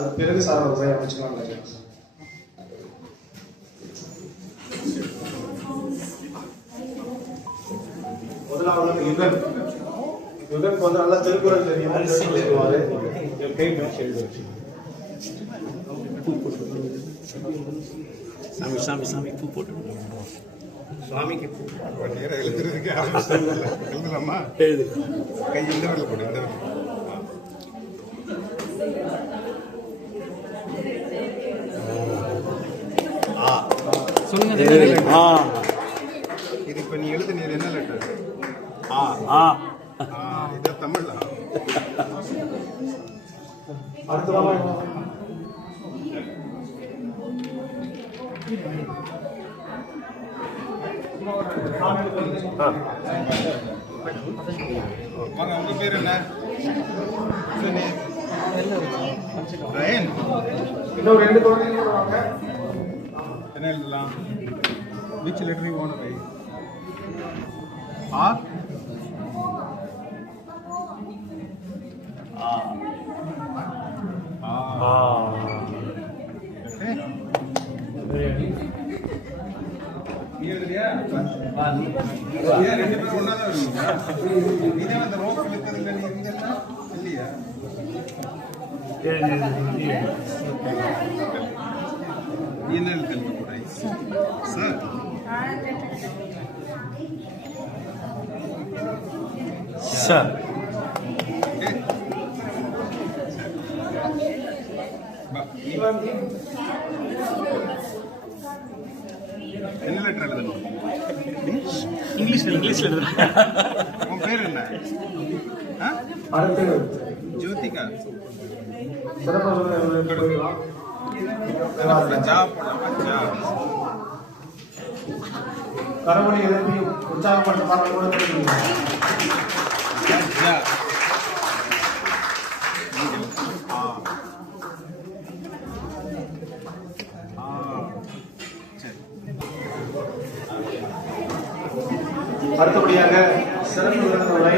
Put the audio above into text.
அது பிறகு சார் உரை அமைச்சுக்கலாம். முதலாவது யுகன் வந்து நல்லா திருக்குறள் தெரியும். சாமி சாமி சாமி பூ போட்டு சுவாமிக்கு நேரம் எழுதுறதுக்கு எழுதலாமா? எழுது கை இந்த வரல போடு. இந்த சொல்லுங்க. இது இப்ப நீ எழுதுனது என்ன லெட்டர்? இது தமிழ்ல. வாங்க, உங்க பேர் என்ன? இன்னும் 2 குழந்தைங்க வருவாங்க. என்ன எழுதலாம்? Which letter you want to write? ரெண்டு பேரும் ஒன்னாதான் வருவீங்க. இதே அந்த ரோப் இழுத்ததுல நீ இருந்தா இல்லையா? என்ன எழுதல் கூட சார் சார் என்ன லெட்டர் எழுதணும்? இங்கிலீஷ்ல எழுதுறேன். உன் பேர் என்ன? ஜோதிகா. கரவொலி எழுப்பி உற்சாகப்படுத்த பாடல் கூட தெரியும். அடுத்தபடியாக சிறப்பு விருந்தினரை